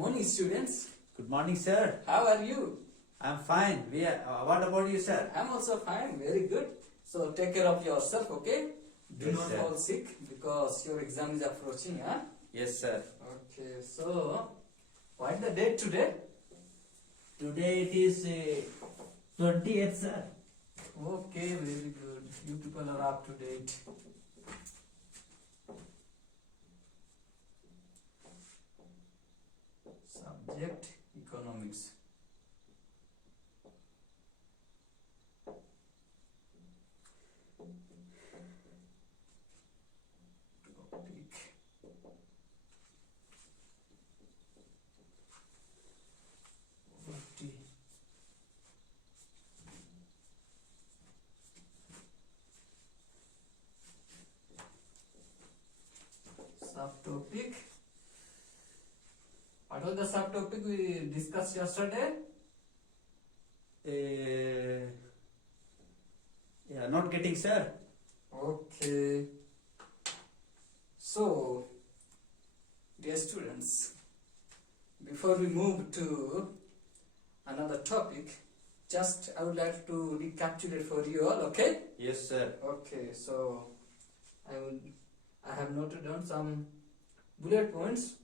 morning, students. Good morning, sir. How are you? I'm fine. What about you, sir? I'm also fine. Very good. So take care of yourself, okay? Do Yes, not sir. fall sick because your exam is approaching, huh? Yes, sir. Okay. So what is the date today? Today it is 20th, sir. Okay, very good. You people are up to date. Subject economics. Topic. Poverty. Subtopic. What was the subtopic we discussed yesterday? Yeah, not getting, sir. Okay. So, dear students, before we move to another topic, just I would like to recapitulate for you all, okay? Yes, sir. Okay, so I have noted down some bullet points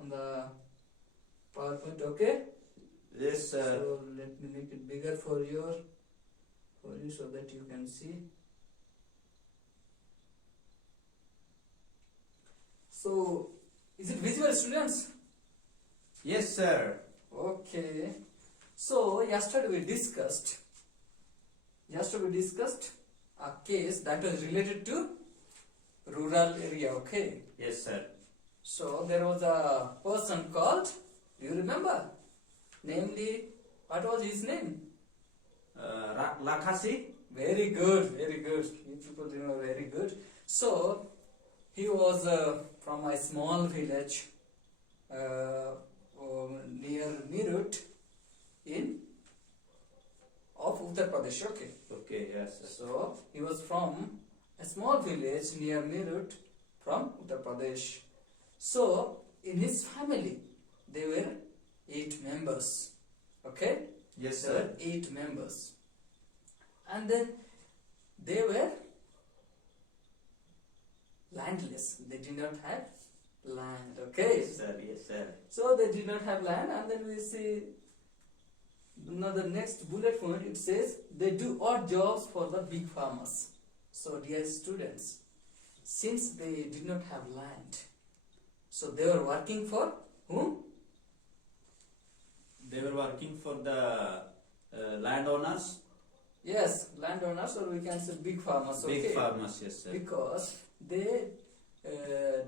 on the PowerPoint, okay? Yes, sir. So let me make it bigger for you so that you can see. So is it visible, students? Yes, sir. Okay. So yesterday we discussed a case that was related to rural area, okay? Yes, sir. So there was a person called, do you remember? Namely, what was his name? Lakhasi? Very good, very good. You people remember very good. So he was from a small village near Meerut of Uttar Pradesh. Okay. Okay, yes, sir. So he was from a small village near Meerut from Uttar Pradesh. So in his family there were 8 members. Okay. Yes, There were sir. 8 members. And then they were landless. They did not have land. Okay. Yes, sir. Yes, sir. So they did not have land, and then we see now the next bullet point. It says they do odd jobs for the big farmers. So dear students, since they did not have land, so they were working for whom? They were working for the landowners. Yes, landowners, or we can say big farmers. Okay. Big farmers, yes, sir. Because they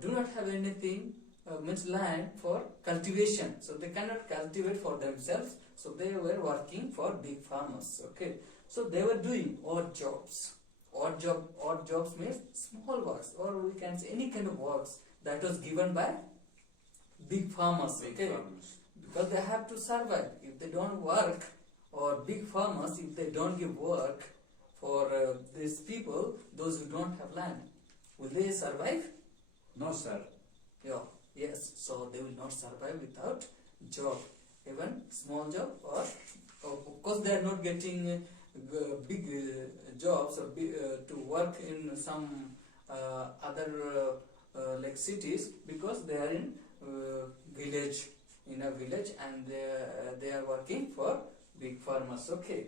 do not have anything means land for cultivation, so they cannot cultivate for themselves, so they were working for big farmers. Okay, so they were doing odd jobs. Odd jobs means small works, or we can say any kind of works that was given by big farmers. Big Okay, farmers. because they have to survive. If they don't work, or big farmers, if they don't give work for these people, those who don't have land, will they survive? No, sir. Yeah, yes. So they will not survive without job, even small job, or of course they are not getting big jobs or to work in some other like cities, because they are in a village, and they are working for big farmers. Okay.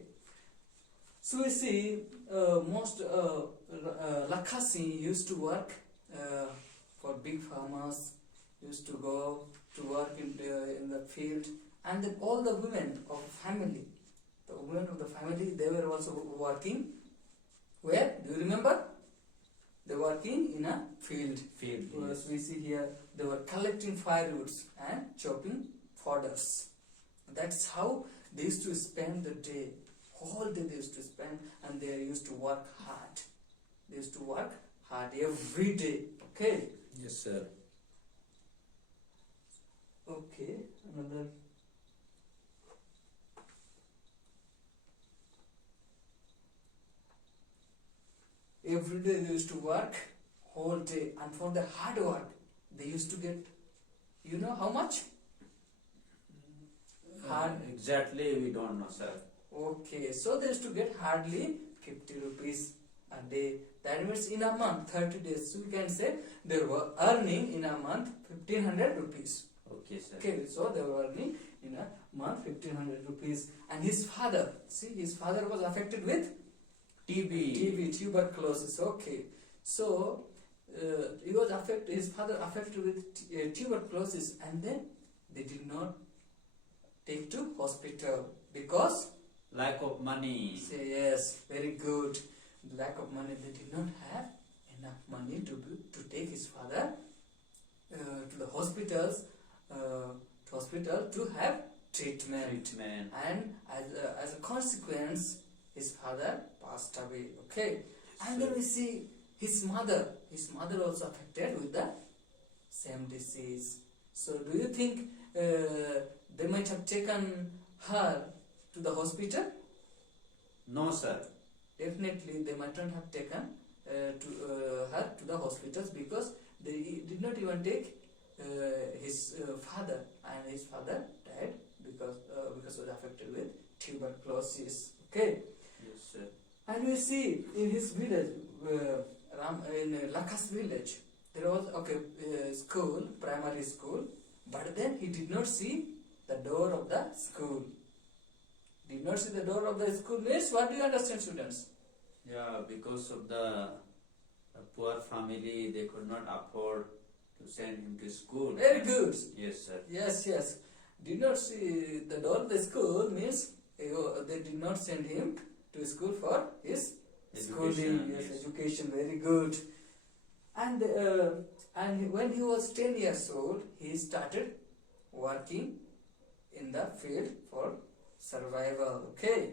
So we see most Lakhasi used to work for big farmers, used to go to work in the field, and then all the women of family, they were also working. Where? Do you remember? They were working in a field. Field. As we see here, they were collecting firewoods and chopping fodders. That's how they used to spend the day. Whole day they used to spend, and they used to work hard. They used to work hard every day. Okay. Yes, sir. Okay. Another. Every day they used to work whole day, and for the hard work they used to get, you know how much? Exactly, we don't know, sir. Okay, so they used to get hardly 50 rupees a day. That means in a month, 30 days. So we can say they were earning in a month 1500 rupees. Okay, sir. Okay, so they were earning in a month 1500 rupees. And his father, see, his father was affected with TB. tuberculosis. Okay, so his father affected with tuberculosis, and then they did not take to hospital because Lack of money. say yes, very good. Lack of money. They did not have enough money to take his father to the hospitals to have treatment. And as a consequence, his father passed away. Okay, and then we see his mother. His mother also affected with the same disease. So, do you think they might have taken her to the hospital? No, sir. Definitely, they might not have taken her to the hospitals because they did not even take his father, and his father died because he was affected with tuberculosis. Okay, Yes, sir. and we see in his village, in Lakas village, there was school, primary school, but then he did not see the door of the school. Did not see the door of the school means what do you understand, students? Yeah, because of the poor family, they could not afford to send him to school. Very good. Yes, sir. Yes. Did not see the door of the school means they did not send him to school for his schooling. Yes, education. Very good. And when he was 10 years old, he started working in the field for survival. Okay.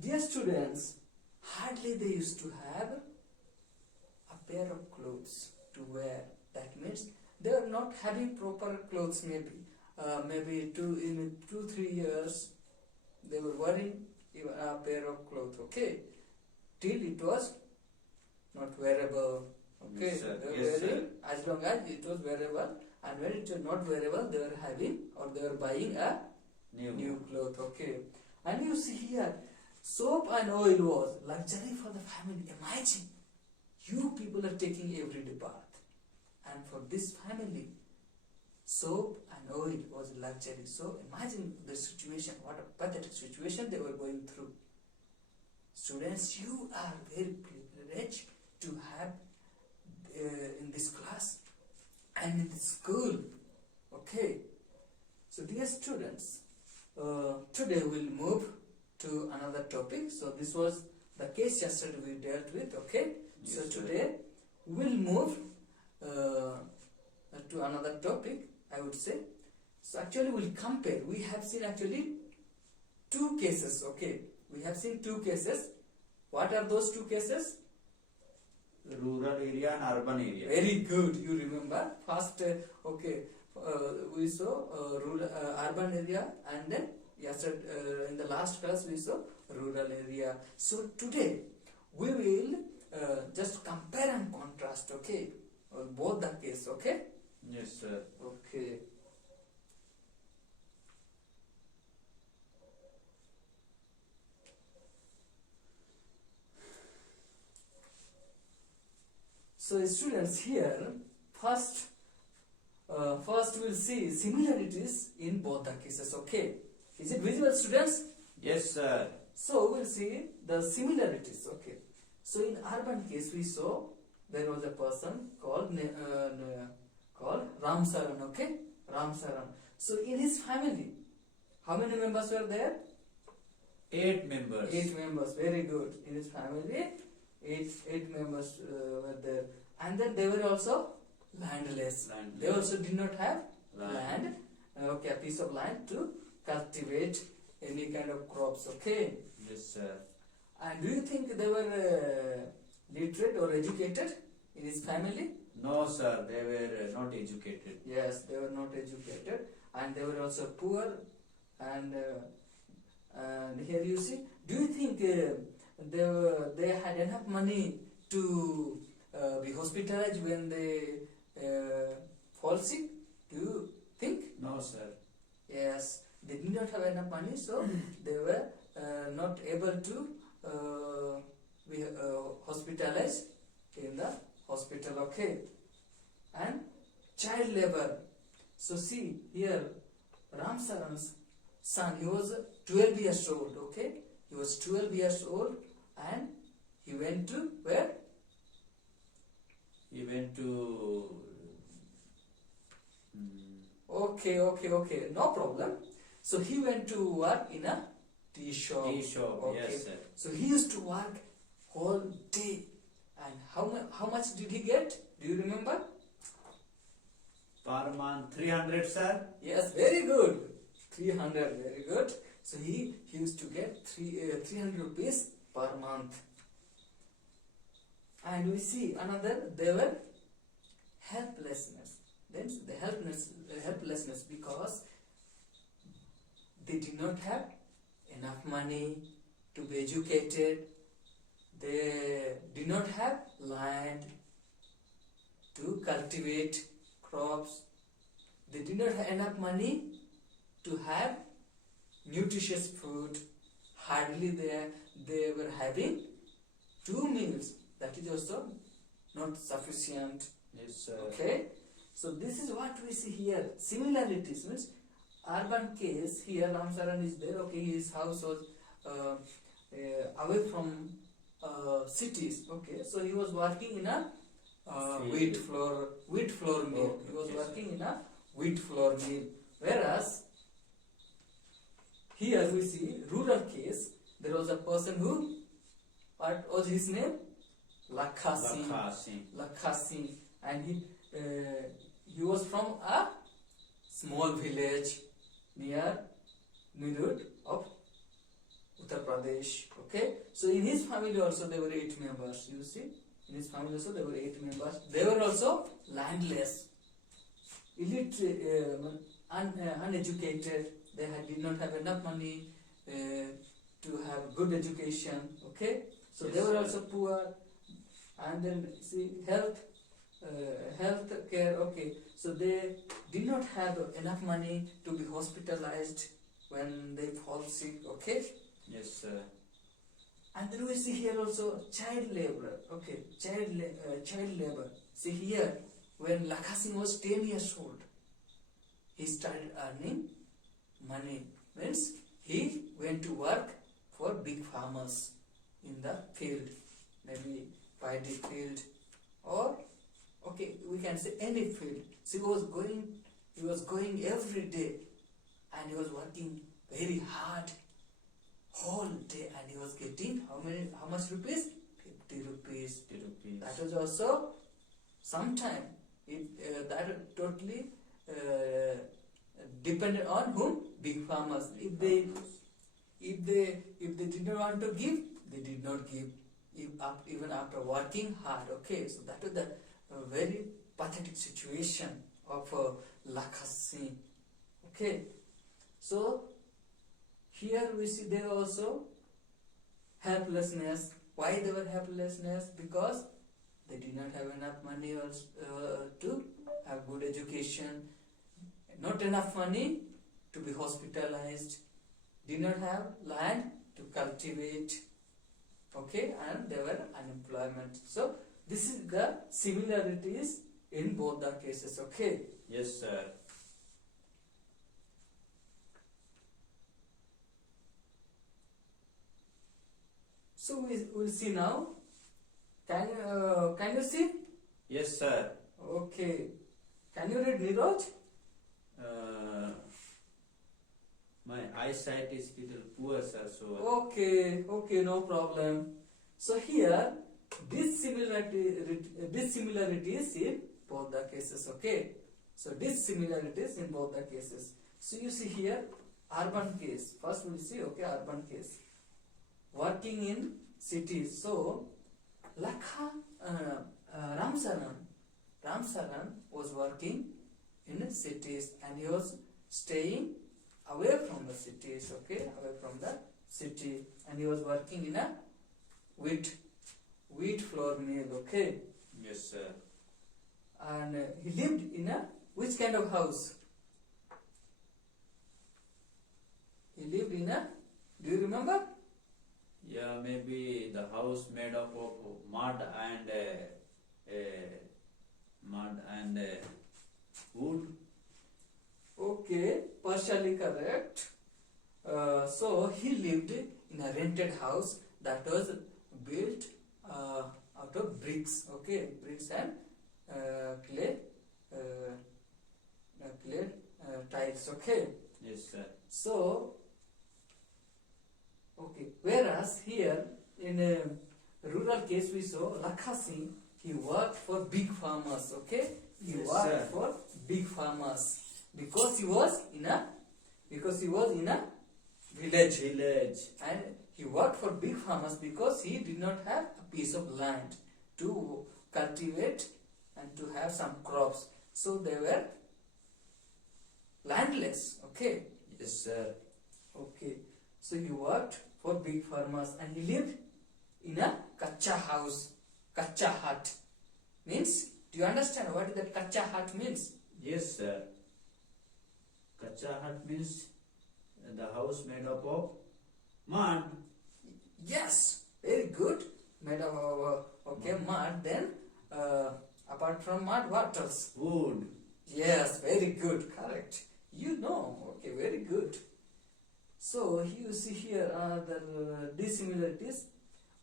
Dear students, hardly they used to have a pair of clothes to wear. That means they were not having proper clothes. Maybe in 2-3 years they were wearing even a pair of clothes. Okay, till it was not wearable. Okay, Yes, sir. they were Yes, wearing sir. as long as it was wearable, and when it was not wearable, they were having or they were buying a new cloth. Okay, and you see here, soap and oil was luxury for the family. Imagine, you people are taking everyday bath, and for this family, soap and oil was luxury. So imagine the situation, what a pathetic situation they were going through. Students, you are very privileged to have in this class and in this school. Okay, so dear students, today we'll move to another topic. So this was the case yesterday we dealt with. Okay, Yes, so sir. today we'll move to another topic, I would say. So actually we'll compare. We have seen actually two cases. Okay, we have seen two cases. What are those two cases? Rural area and urban area. Very good, you remember. First, we saw urban area, and then yesterday in the last class we saw rural area. So today we will just compare and contrast. Okay, both the case. Okay. Yes, sir. Okay. So students, here first we'll see similarities in both the cases. Okay, is it visible, students? Yes, sir. So we'll see the similarities. Okay, so in urban case we saw there was a person called Ram Saran. Okay, Ram Saran. So in his family, how many members were there? 8 members. 8 members. Very good. In his family, eight members were there, and then they were also landless. They also did not have land. Okay, a piece of land to cultivate any kind of crops. Okay. Yes, sir. And do you think they were literate or educated in his family? No, sir. They were not educated. Yes, they were not educated, and they were also poor. And here you see, do you think they had enough money to be hospitalized when they fall sick? Do you think? No, sir. Yes. have enough money, so they were not able to be hospitalized in the hospital. Okay, and child labor. So see here, Ram Saran's son, he was 12 years old. Okay, he was 12 years old, and he went to where? He went to. Okay, no problem. So he went to work in a tea shop. Tea shop, Okay. yes, sir. So he used to work whole day. And how much did he get? Do you remember? Per month 300, sir. Yes, very good. 300, very good. So he used to get 300 rupees per month. And we see another, they were helplessness. Then the helplessness because they did not have enough money to be educated. They did not have land to cultivate crops. They did not have enough money to have nutritious food. Hardly they were having 2 meals. That is also not sufficient. Yes, sir. Okay, so this is what we see here. Similarities means urban case. Here Ram Saran is there. Okay, his house was away from cities. Okay, so he was working in a wheat flour mill. He was Yes, working in a wheat flour mill. Whereas here we see rural case. There was a person who, what was his name? Lakha Singh. Lakha Singh. Lakha Singh, and he was from a small village near Meerut of Uttar Pradesh. Okay, so in his family also there were 8 members. You see, in his family also there were 8 members. They were also landless, illiterate, uneducated. They did not have enough money to have good education. Okay, so Yes, they were sir. also poor. And then see health care. Okay, so they did not have enough money to be hospitalized when they fall sick. Okay, Yes, sir. and then we see here also child labor. Okay, child labor. See here, when Lakha Singh was 10 years old, he started earning money. Means he went to work for big farmers in the field, maybe paddy field, or okay, we can say any field. So he was going every day, and he was working very hard whole day, and he was getting how much rupees? 50 rupees. 50 rupees. That was also sometime that totally depended on whom? Big farmers. If they did not want to give, they did not give. Even after working hard. Okay, so that was the very pathetic situation of Lakha Singh. Okay, so here we see there also helplessness. Why they were helplessness? Because they did not have enough money to have good education, not enough money to be hospitalized, did not have land to cultivate. Okay, and they were unemployment. So this is the similarities in both the cases. Okay, Yes, sir. so we will see now. Can you see? Yes, sir. Okay, can you read, Niraj? My eyesight is little poor, sir. So Okay, no problem. So here, this similarities in both the cases. Okay, so this similarities in both the cases. So you see here, urban case. First we will see. Okay, urban case. Working in cities. So Lakha Ram Saran was working in cities, and he was staying away from the cities. Okay, away from the city, and he was working in a wheat flour mill. Okay, yes, sir. and he lived in a which kind of house? He lived in a. Do you remember? Yeah, maybe the house made up of mud and wood. Okay, partially correct. So he lived in a rented house that was built out of bricks. Okay, bricks and clay, tiles. Okay. Yes, sir. So, okay. Whereas here in a rural case we saw Lakha Singh, he worked for big farmers. Okay, he Yes, worked sir. for big farmers because he was in a village. And he worked for big farmers because he did not have a piece of land to cultivate and to have some crops. So they were landless. Okay. Yes, sir. Okay. So he worked for big farmers and he lived in a kacha house. Kacha hut. Means, do you understand what that kacha hut means? Yes, sir. Kacha hut means the house made up of mud. Yes, very good. Made of mud. Then apart from mud, what else? Wood. Yes, very good. Correct. You know. Okay, very good. So you see here the dissimilarities.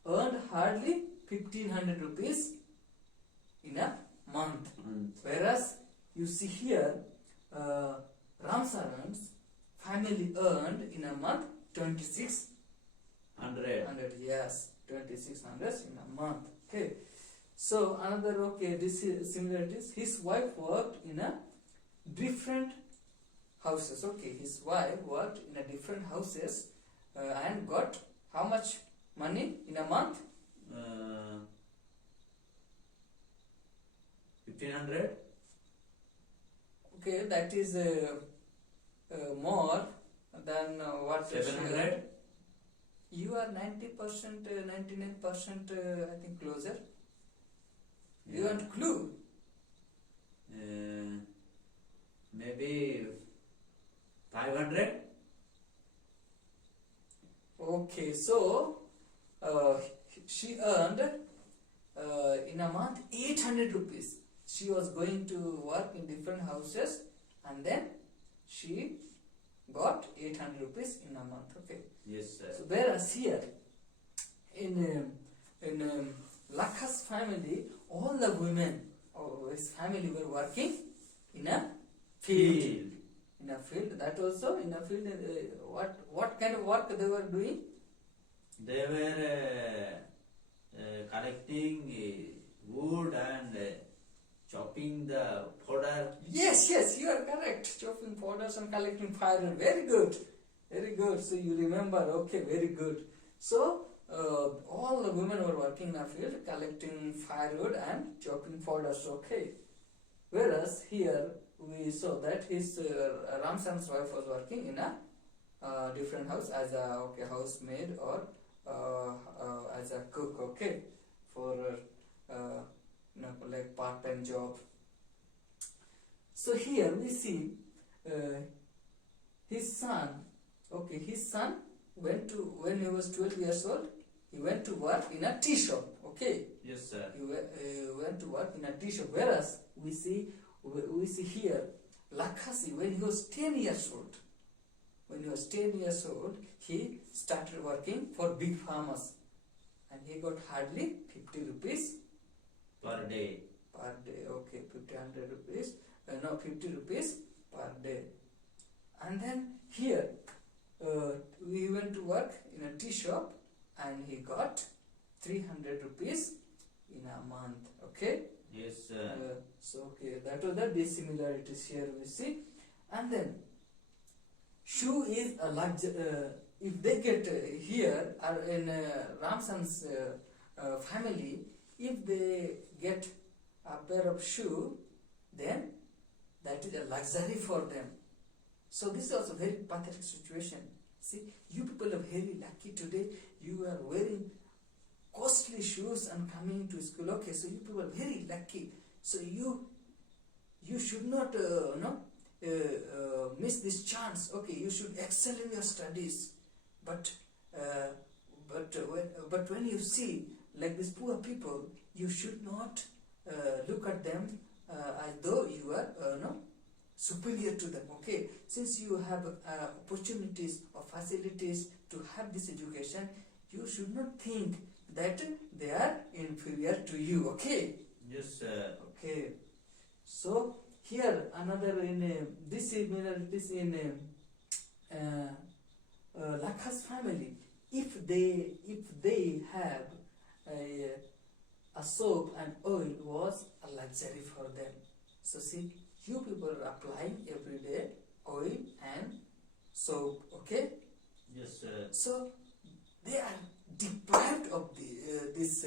Earned hardly 1,500 rupees in a month. Whereas you see here Ramsaran's family earned in a month 2,600. Yes, 2,600 in a month. Okay. So another dissimilarities. His wife worked in a different houses. Okay, his wife worked in a different houses and got how much money in a month? 1,500. Okay, that is more than what? 700. You are 90%, 99%, I think closer. You Yeah. want clue? Maybe 500. Okay, so she earned in a month 800 rupees. She was going to work in different houses and then she got 800 rupees in a month. Okay. Yes, sir. So whereas here in Lakha's family, all the women of his family were working in a field. In a field. That also in a field. What kind of work they were doing? They were collecting wood and chopping the fodder. Yes, you are correct. Chopping fodders and collecting firewood. Very good. Very good. So you remember. Okay, very good. So all the women were working in a field, collecting firewood and chopping fodders. Okay. Whereas here we saw that his Ramsan's wife was working in a different house as a housemaid or as a cook. Okay, for like part-time job. So here we see his son. Okay, his son went to, when he was 12 years old, he went to work in a tea shop. Okay. Yes, sir. He went to work in a tea shop. Whereas we see here Lakhasi, when he was 10 years old. When he was 10 years old, he started working for big farmers. And he got hardly 50 rupees Per day. per day. Okay, 1,500 rupees. 50 rupees per day. And then here, we went to work in a tea shop and he got 300 rupees in a month. Okay? Yes, sir. So, okay, that was the dissimilarities here we see. And then, shoe is a luxury. If they get here, or in Ramsan's family, if they get a pair of shoe, then that is a luxury for them. So this is also very pathetic situation. See, you people are very lucky today. You are wearing costly shoes and coming to school. Okay, so you people are very lucky. So you should not miss this chance. Okay, you should excel in your studies, but when you see like these poor people, you should not look at them as though you are no superior to them. Okay, since you have opportunities or facilities to have this education, you should not think that they are inferior to you. Okay. Yes, sir. Okay, so here another in this similarities in Lakha's family. If they have a soap and oil was a luxury for them. So see, you people are applying every day oil and soap. Okay, Yes, sir. so they are deprived of this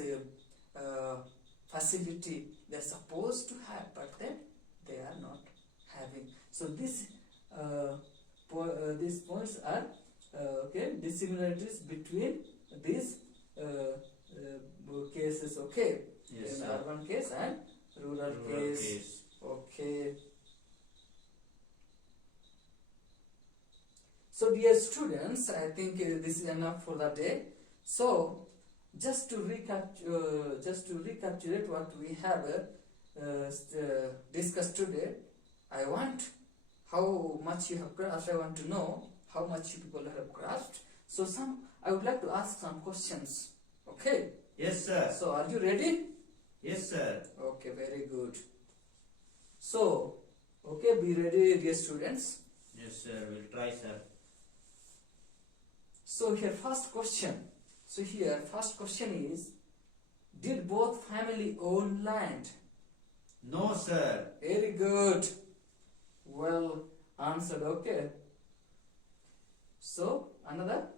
facility they're supposed to have, but then they are not having. So these points are okay, dissimilarities between these cases. Okay, Yes, in sir. urban case and rural case. Okay. So dear students, I think this is enough for the day. So just to recapitulate what we have discussed today, I want how much you have grasped. I want to know how much you people have grasped. So I would like to ask some questions. Okay. Yes, sir. So are you ready? Yes, sir. Okay, very good. So, okay, be ready, dear students. Yes, sir. We'll try, sir. So here first question. First question is, did both family own land? No, sir. Very good. Well answered. Okay. So another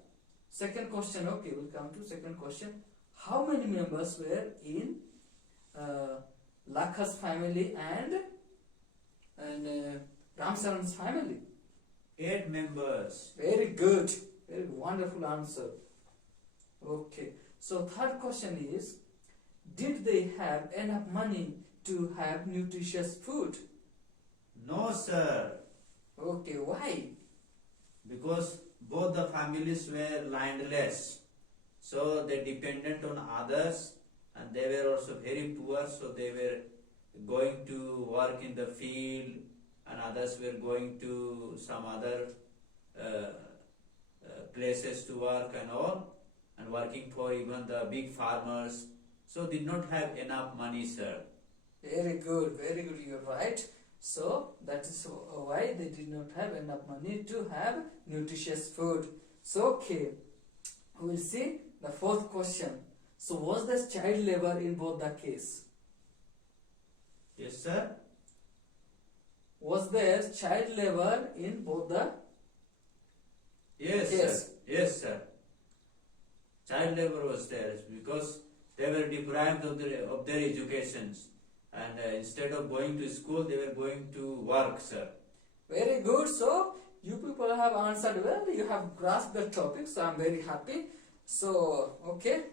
second question. Okay, we'll come to second question. How many members were in Lakha's family and Ramsaran's family? 8 members. Very good. Very wonderful answer. Okay. So third question is, did they have enough money to have nutritious food? No, sir. Okay. Why? Because both the families were landless. So they depended on others and they were also very poor. So they were going to work in the field and others were going to some other places to work and all, and working for even the big farmers. So did not have enough money, sir. Very good. Very good. You're right. So that is why they did not have enough money to have nutritious food. So okay, we'll see the fourth question. So was there child labor in both the case? Yes, sir. Was there child labor in both the Yes, Yes. sir. Yes, sir. Child labor was there because they were deprived of their educations, and instead of going to school, they were going to work, sir. Very good. So you people have answered well. You have grasped the topic. So I'm very happy. So okay,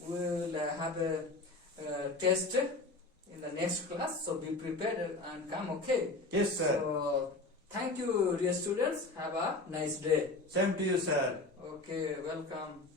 we'll have a test in the next class. So be prepared and come. Okay. Yes, sir. So thank you, dear students. Have a nice day. Same to you, sir. Okay. Welcome.